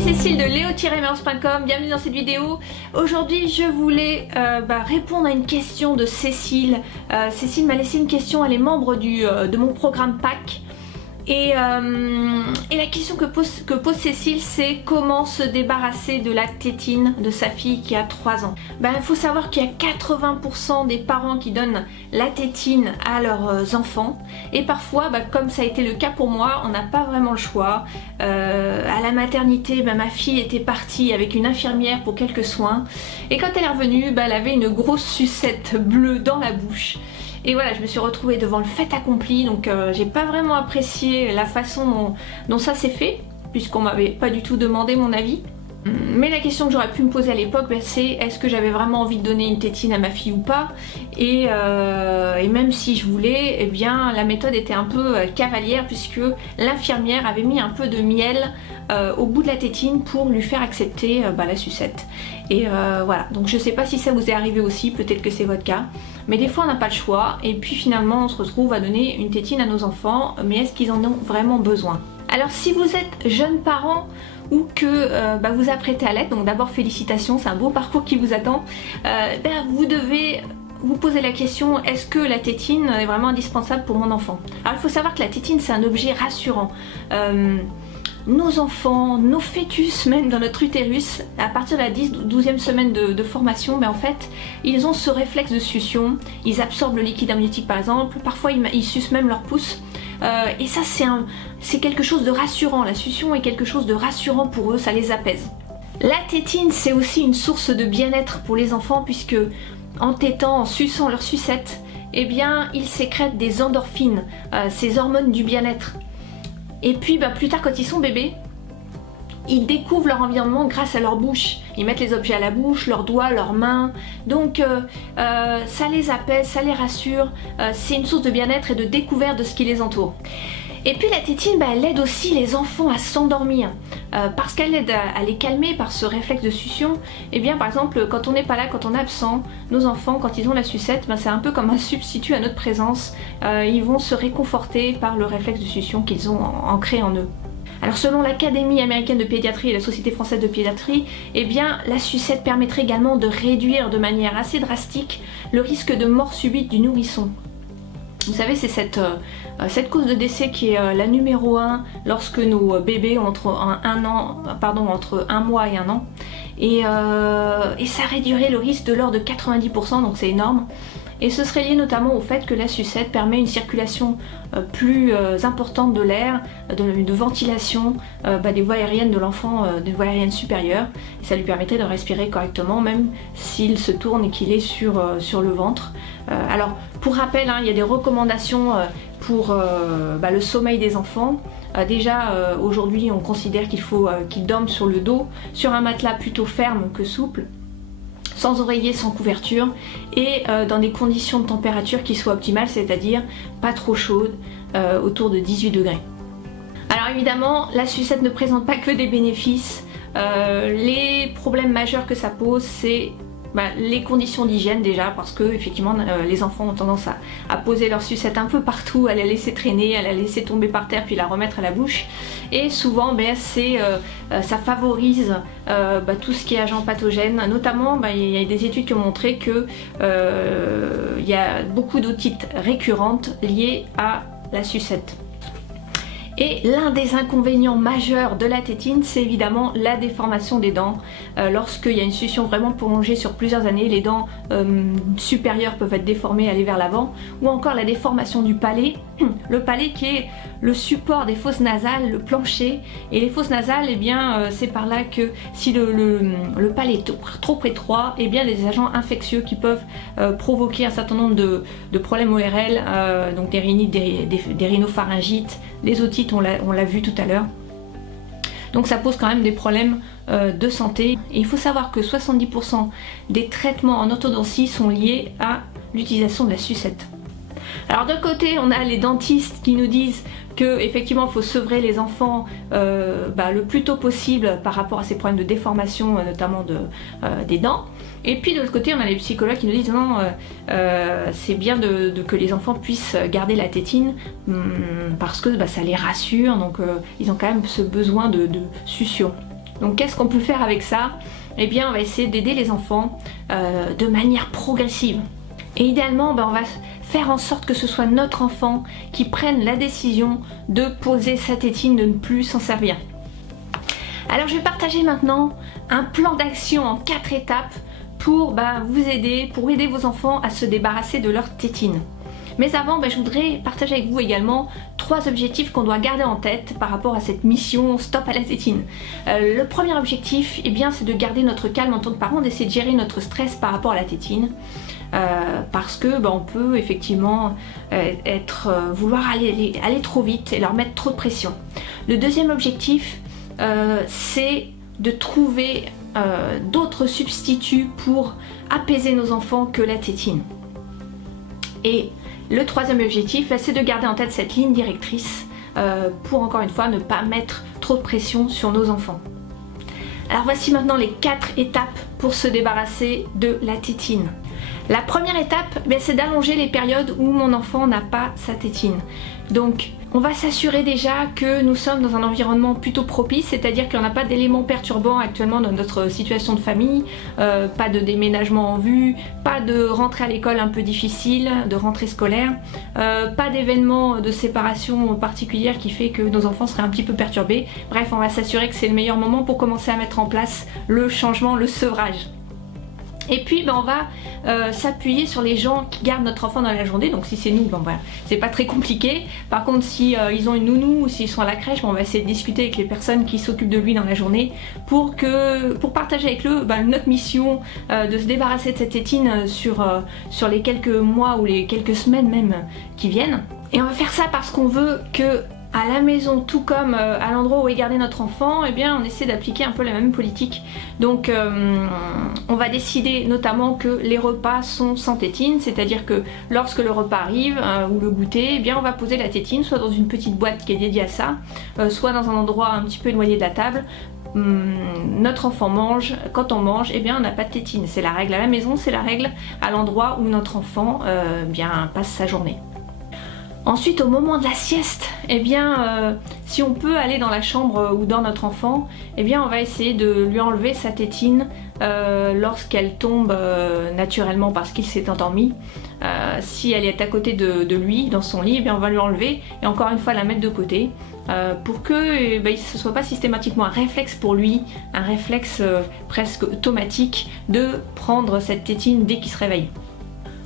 suis Cécile de leo-meurse.com, bienvenue dans cette vidéo. Aujourd'hui je voulais répondre à une question de Cécile. Cécile m'a laissé une question, elle est membre de mon programme PAC. Et la question que pose Cécile, c'est comment se débarrasser de la tétine de sa fille qui a 3 ans. Il faut savoir qu'il y a 80% des parents qui donnent la tétine à leurs enfants. Et parfois, comme ça a été le cas pour moi, on n'a pas vraiment le choix. À la maternité, ma fille était partie avec une infirmière pour quelques soins. Et quand elle est revenue, elle avait une grosse sucette bleue dans la bouche. Et voilà, je me suis retrouvée devant le fait accompli, donc j'ai pas vraiment apprécié la façon dont ça s'est fait, puisqu'on m'avait pas du tout demandé mon avis. Mais la question que j'aurais pu me poser à l'époque, c'est est-ce que j'avais vraiment envie de donner une tétine à ma fille ou pas, et même si je voulais, eh bien la méthode était un peu cavalière, puisque l'infirmière avait mis un peu de miel au bout de la tétine pour lui faire accepter la sucette. Et voilà, donc je sais pas si ça vous est arrivé aussi, peut-être que c'est votre cas, mais des fois on n'a pas le choix, et puis finalement on se retrouve à donner une tétine à nos enfants, mais est-ce qu'ils en ont vraiment besoin? Alors si vous êtes jeune parent ou que vous apprêtez à l'être, donc d'abord félicitations, c'est un beau parcours qui vous attend, vous devez vous poser la question, est-ce que la tétine est vraiment indispensable pour mon enfant? Alors il faut savoir que la tétine c'est un objet rassurant. Nos enfants, nos fœtus même dans notre utérus, à partir de la 12e semaine de formation, en fait, ils ont ce réflexe de succion, ils absorbent le liquide amniotique par exemple, parfois ils sucent même leur pouce, et ça c'est quelque chose de rassurant, la succion est quelque chose de rassurant pour eux, ça les apaise. La tétine c'est aussi une source de bien-être pour les enfants, puisque en tétant, en suçant leur sucette, eh bien ils sécrètent des endorphines, ces hormones du bien-être. Et puis plus tard quand ils sont bébés, ils découvrent leur environnement grâce à leur bouche. Ils mettent les objets à la bouche, leurs doigts, leurs mains. Donc ça les apaise, ça les rassure. C'est une source de bien-être et de découverte de ce qui les entoure. Et puis la tétine, elle aide aussi les enfants à s'endormir. Parce qu'elle aide à les calmer par ce réflexe de succion. Et bien par exemple, quand on n'est pas là, quand on est absent, nos enfants, quand ils ont la sucette, c'est un peu comme un substitut à notre présence. Ils vont se réconforter par le réflexe de succion qu'ils ont ancré en eux. Alors selon l'Académie américaine de pédiatrie et la Société française de pédiatrie, la sucette permettrait également de réduire de manière assez drastique le risque de mort subite du nourrisson. Vous savez, c'est cette cause de décès qui est la numéro 1 lorsque nos bébés ont entre un mois et 1 an. Et ça réduirait le risque de l'ordre de 90%, donc c'est énorme. Et ce serait lié notamment au fait que la sucette permet une circulation plus importante de l'air, de ventilation des voies aériennes de l'enfant, des voies aériennes supérieures. Et ça lui permettrait de respirer correctement, même s'il se tourne et qu'il est sur le ventre. Alors pour rappel, il y a des recommandations pour le sommeil des enfants. Déjà aujourd'hui on considère qu'il faut qu'ils dorment sur le dos, sur un matelas plutôt ferme que souple, sans oreiller, sans couverture, et dans des conditions de température qui soient optimales, c'est-à-dire pas trop chaudes, autour de 18 degrés. Alors évidemment, la sucette ne présente pas que des bénéfices. Les problèmes majeurs que ça pose, c'est les conditions d'hygiène déjà, parce que effectivement les enfants ont tendance à poser leur sucette un peu partout, à la laisser traîner, à la laisser tomber par terre puis la remettre à la bouche, et souvent ça favorise tout ce qui est agent pathogène, notamment il y a des études qui ont montré que il y a beaucoup d'otites récurrentes liées à la sucette. Et l'un des inconvénients majeurs de la tétine, c'est évidemment la déformation des dents. Lorsqu'il y a une succion vraiment prolongée sur plusieurs années, les dents supérieures peuvent être déformées, aller vers l'avant, ou encore la déformation du palais. Le palais qui est le support des fosses nasales, le plancher. Et les fosses nasales, c'est par là que si le palais est trop étroit, des agents infectieux qui peuvent provoquer un certain nombre de problèmes ORL, donc des rhinites, des rhinopharyngites, les otites, on l'a vu tout à l'heure. Donc ça pose quand même des problèmes de santé. Et il faut savoir que 70% des traitements en orthodontie sont liés à l'utilisation de la sucette. Alors d'un côté, on a les dentistes qui nous disent que effectivement il faut sevrer les enfants le plus tôt possible par rapport à ces problèmes de déformation, notamment des dents. Et puis de l'autre côté, on a les psychologues qui nous disent non, c'est bien que les enfants puissent garder la tétine parce que ça les rassure, donc ils ont quand même ce besoin de succion. Donc qu'est-ce qu'on peut faire avec ça? Eh bien on va essayer d'aider les enfants de manière progressive. Et idéalement, on va faire en sorte que ce soit notre enfant qui prenne la décision de poser sa tétine, de ne plus s'en servir. Alors je vais partager maintenant un plan d'action en 4 étapes pour vous aider, pour aider vos enfants à se débarrasser de leur tétine. Mais avant, je voudrais partager avec vous également 3 objectifs qu'on doit garder en tête par rapport à cette mission Stop à la tétine. Le premier objectif, c'est de garder notre calme en tant que parent, d'essayer de gérer notre stress par rapport à la tétine. Parce que on peut effectivement vouloir aller trop vite et leur mettre trop de pression. Le deuxième objectif, c'est de trouver d'autres substituts pour apaiser nos enfants que la tétine. Et le troisième objectif, c'est de garder en tête cette ligne directrice pour encore une fois ne pas mettre trop de pression sur nos enfants. Alors voici maintenant les 4 étapes pour se débarrasser de la tétine. La première étape, c'est d'allonger les périodes où mon enfant n'a pas sa tétine. Donc on va s'assurer déjà que nous sommes dans un environnement plutôt propice, c'est-à-dire qu'il n'y en a pas d'éléments perturbants actuellement dans notre situation de famille, pas de déménagement en vue, pas de rentrée à l'école un peu difficile, de rentrée scolaire, pas d'événement de séparation particulière qui fait que nos enfants seraient un petit peu perturbés. Bref, on va s'assurer que c'est le meilleur moment pour commencer à mettre en place le changement, le sevrage. Et puis on va s'appuyer sur les gens qui gardent notre enfant dans la journée. Donc si c'est nous, c'est pas très compliqué. Par contre si ils ont une nounou ou s'ils sont à la crèche, on va essayer de discuter avec les personnes qui s'occupent de lui dans la journée pour partager avec eux notre mission de se débarrasser de cette tétine sur les quelques mois ou les quelques semaines même qui viennent. Et on va faire ça parce qu'on veut que à la maison, tout comme à l'endroit où est gardé notre enfant, on essaie d'appliquer un peu la même politique. Donc on va décider notamment que les repas sont sans tétine, c'est-à-dire que lorsque le repas arrive ou le goûter, on va poser la tétine soit dans une petite boîte qui est dédiée à ça, soit dans un endroit un petit peu éloigné de la table. Notre enfant mange, quand on mange, on n'a pas de tétine. C'est la règle à la maison, c'est la règle à l'endroit où notre enfant passe sa journée. Ensuite, au moment de la sieste, si on peut aller dans la chambre où dort notre enfant, on va essayer de lui enlever sa tétine lorsqu'elle tombe naturellement parce qu'il s'est endormi. Si elle est à côté de lui, dans son lit, on va lui enlever et encore une fois la mettre de côté pour que ce ne soit pas systématiquement un réflexe pour lui, un réflexe presque automatique de prendre cette tétine dès qu'il se réveille.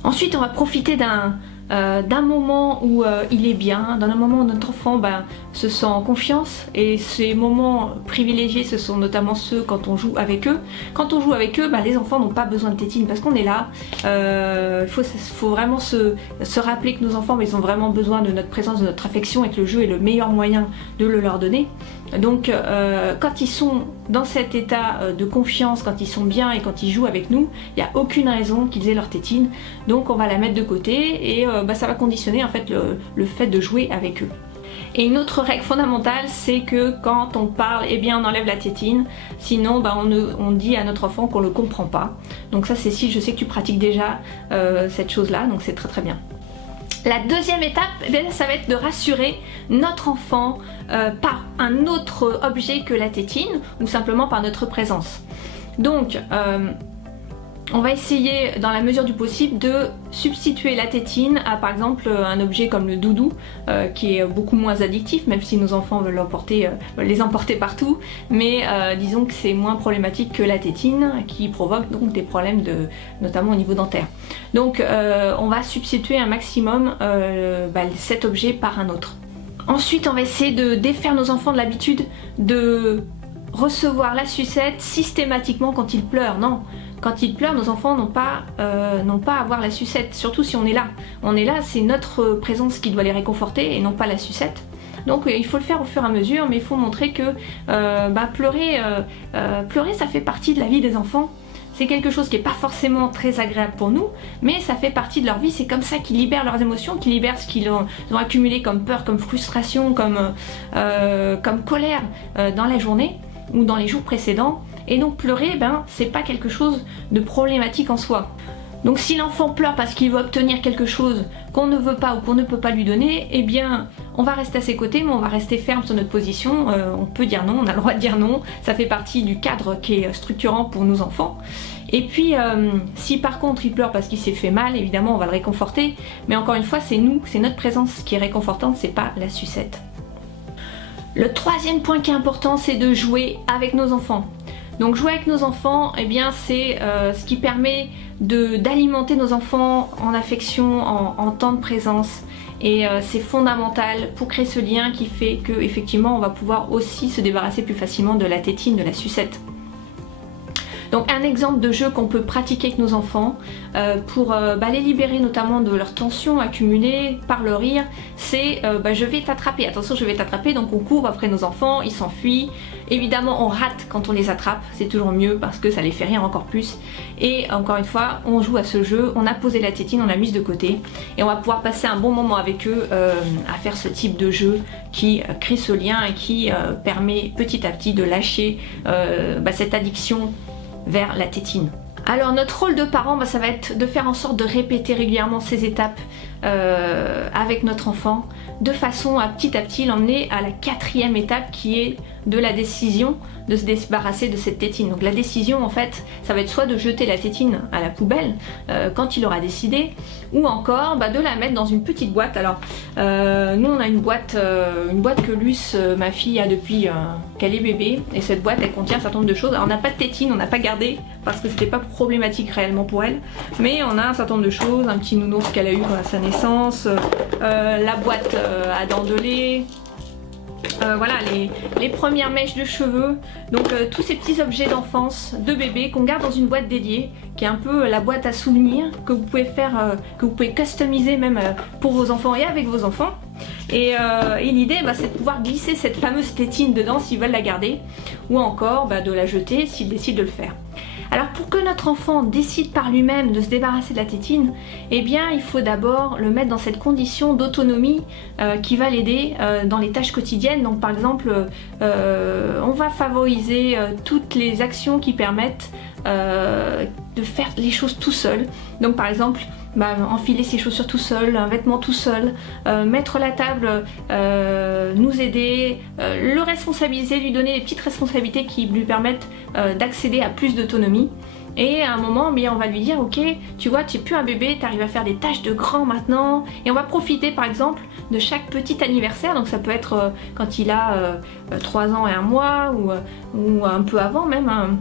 Ensuite, on va profiter d'un moment où il est bien, d'un moment où notre enfant se sent en confiance, et ces moments privilégiés ce sont notamment ceux quand on joue avec eux. Quand on joue avec eux, les enfants n'ont pas besoin de tétine parce qu'on est là. Il faut vraiment se rappeler que nos enfants ils ont vraiment besoin de notre présence, de notre affection, et que le jeu est le meilleur moyen de le leur donner. Donc quand ils sont dans cet état de confiance, quand ils sont bien et quand ils jouent avec nous, il n'y a aucune raison qu'ils aient leur tétine. Donc on va la mettre de côté et ça va conditionner en fait le fait de jouer avec eux. Et une autre règle fondamentale, c'est que quand on parle, on enlève la tétine, sinon on dit à notre enfant qu'on ne le comprend pas. Donc ça Cécile, je sais que tu pratiques déjà cette chose-là, donc c'est très très bien. La deuxième étape, ça va être de rassurer notre enfant par un autre objet que la tétine ou simplement par notre présence. Donc on va essayer dans la mesure du possible de substituer la tétine à par exemple un objet comme le doudou qui est beaucoup moins addictif, même si nos enfants veulent les emporter partout, mais disons que c'est moins problématique que la tétine qui provoque donc des problèmes notamment au niveau dentaire. Donc on va substituer un maximum cet objet par un autre. Ensuite on va essayer de défaire nos enfants de l'habitude de recevoir la sucette systématiquement quand ils pleurent. Non, quand ils pleurent, nos enfants n'ont pas à avoir la sucette, surtout si on est là. On est là, c'est notre présence qui doit les réconforter et non pas la sucette. Donc il faut le faire au fur et à mesure, mais il faut montrer que pleurer ça fait partie de la vie des enfants. C'est quelque chose qui n'est pas forcément très agréable pour nous, mais ça fait partie de leur vie, c'est comme ça qu'ils libèrent leurs émotions, qu'ils libèrent ce qu'ils ont accumulé comme peur, comme frustration, comme colère dans la journée ou dans les jours précédents. Et donc pleurer, c'est pas quelque chose de problématique en soi. Donc si l'enfant pleure parce qu'il veut obtenir quelque chose qu'on ne veut pas ou qu'on ne peut pas lui donner, on va rester à ses côtés, mais on va rester ferme sur notre position. On peut dire non, on a le droit de dire non. Ça fait partie du cadre qui est structurant pour nos enfants. Et puis, si par contre il pleure parce qu'il s'est fait mal, évidemment on va le réconforter. Mais encore une fois, c'est nous, c'est notre présence qui est réconfortante, c'est pas la sucette. Le troisième point qui est important, c'est de jouer avec nos enfants. Donc jouer avec nos enfants, eh bien c'est ce qui permet d'alimenter nos enfants en affection, en temps de présence. Et c'est fondamental pour créer ce lien qui fait qu'effectivement on va pouvoir aussi se débarrasser plus facilement de la tétine, de la sucette. Donc un exemple de jeu qu'on peut pratiquer avec nos enfants pour les libérer notamment de leur tension accumulée par le rire, c'est je vais t'attraper, attention je vais t'attraper, donc on court après nos enfants, ils s'enfuient, évidemment on rate quand on les attrape, c'est toujours mieux parce que ça les fait rire encore plus, et encore une fois on joue à ce jeu, on a posé la tétine, on l'a mise de côté, et on va pouvoir passer un bon moment avec eux à faire ce type de jeu qui crée ce lien et qui permet petit à petit de lâcher cette addiction vers la tétine. Alors notre rôle de parent, ça va être de faire en sorte de répéter régulièrement ces étapes avec notre enfant, de façon à petit l'emmener à la 4e étape qui est de la décision de se débarrasser de cette tétine. Donc la décision en fait, ça va être soit de jeter la tétine à la poubelle quand il aura décidé, ou encore de la mettre dans une petite boîte. Alors nous on a une boîte que Luce, ma fille, a depuis qu'elle est bébé, et cette boîte elle contient un certain nombre de choses. Alors on n'a pas de tétine, on n'a pas gardé parce que c'était pas problématique réellement pour elle, mais on a un certain nombre de choses, un petit nounours qu'elle a eu à sa naissance, la boîte à dents de lait, voilà les premières mèches de cheveux, donc tous ces petits objets d'enfance, de bébé qu'on garde dans une boîte dédiée, qui est un peu la boîte à souvenirs que vous pouvez faire, que vous pouvez customiser même pour vos enfants et avec vos enfants. Et l'idée c'est de pouvoir glisser cette fameuse tétine dedans s'ils veulent la garder, ou encore de la jeter s'ils décident de le faire. Alors pour que notre enfant décide par lui-même de se débarrasser de la tétine, eh bien il faut d'abord le mettre dans cette condition d'autonomie qui va l'aider dans les tâches quotidiennes. Donc par exemple, on va favoriser toutes les actions qui permettent de faire les choses tout seul. Donc par exemple, enfiler ses chaussures tout seul, un vêtement tout seul, mettre la table, nous aider, le responsabiliser, lui donner des petites responsabilités qui lui permettent d'accéder à plus d'autonomie. Et à un moment, on va lui dire ok, tu vois, tu n'es plus un bébé, tu arrives à faire des tâches de grand maintenant. Et on va profiter par exemple de chaque petit anniversaire, donc ça peut être quand il a 3 ans et 1 mois, ou un peu avant même,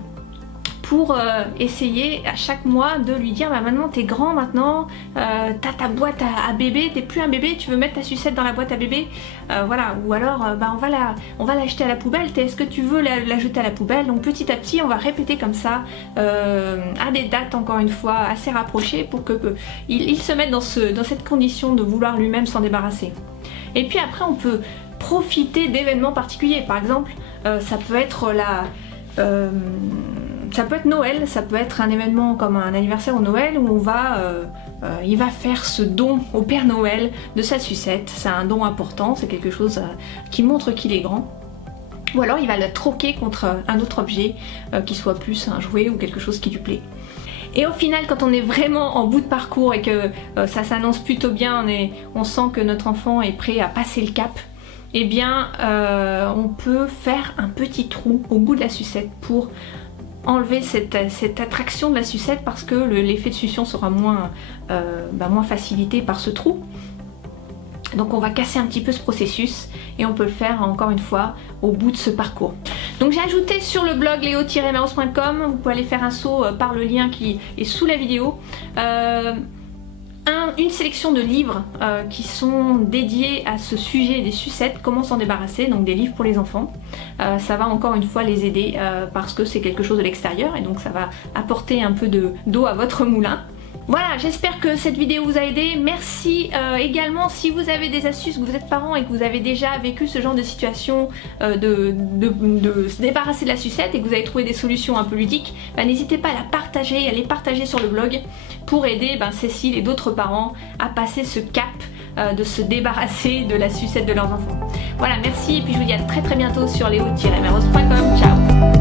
pour essayer à chaque mois de lui dire maintenant t'es grand maintenant, t'as ta boîte à bébé, t'es plus un bébé, tu veux mettre ta sucette dans la boîte à bébé, voilà, ou alors on va la jeter à la poubelle, est-ce que tu veux la jeter à la poubelle. Donc petit à petit on va répéter comme ça à des dates encore une fois assez rapprochées pour qu'il se mette dans cette condition de vouloir lui-même s'en débarrasser. Et puis après on peut profiter d'événements particuliers, par exemple ça peut être ça peut être Noël, ça peut être un événement comme un anniversaire ou Noël où il va faire ce don au Père Noël de sa sucette. C'est un don important, c'est quelque chose qui montre qu'il est grand. Ou alors il va la troquer contre un autre objet qui soit plus un jouet ou quelque chose qui lui plaît. Et au final, quand on est vraiment en bout de parcours et que ça s'annonce plutôt bien, on sent que notre enfant est prêt à passer le cap, eh bien on peut faire un petit trou au bout de la sucette pour enlever cette attraction de la sucette, parce que l'effet de succion sera moins facilité par ce trou. Donc on va casser un petit peu ce processus et on peut le faire encore une fois au bout de ce parcours. Donc j'ai ajouté sur le blog leo-maros.com, vous pouvez aller faire un saut par le lien qui est sous la vidéo, une sélection de livres qui sont dédiés à ce sujet des sucettes, comment s'en débarrasser, donc des livres pour les enfants. Ça va encore une fois les aider parce que c'est quelque chose de l'extérieur et donc ça va apporter un peu d'eau à votre moulin. Voilà, j'espère que cette vidéo vous a aidé. Merci également si vous avez des astuces, que vous êtes parent et que vous avez déjà vécu ce genre de situation de se débarrasser de la sucette et que vous avez trouvé des solutions un peu ludiques, n'hésitez pas à la partager, à les partager sur le blog pour aider Cécile et d'autres parents à passer ce cap de se débarrasser de la sucette de leurs enfants. Voilà, merci et puis je vous dis à très bientôt sur leo-maros.com. Ciao.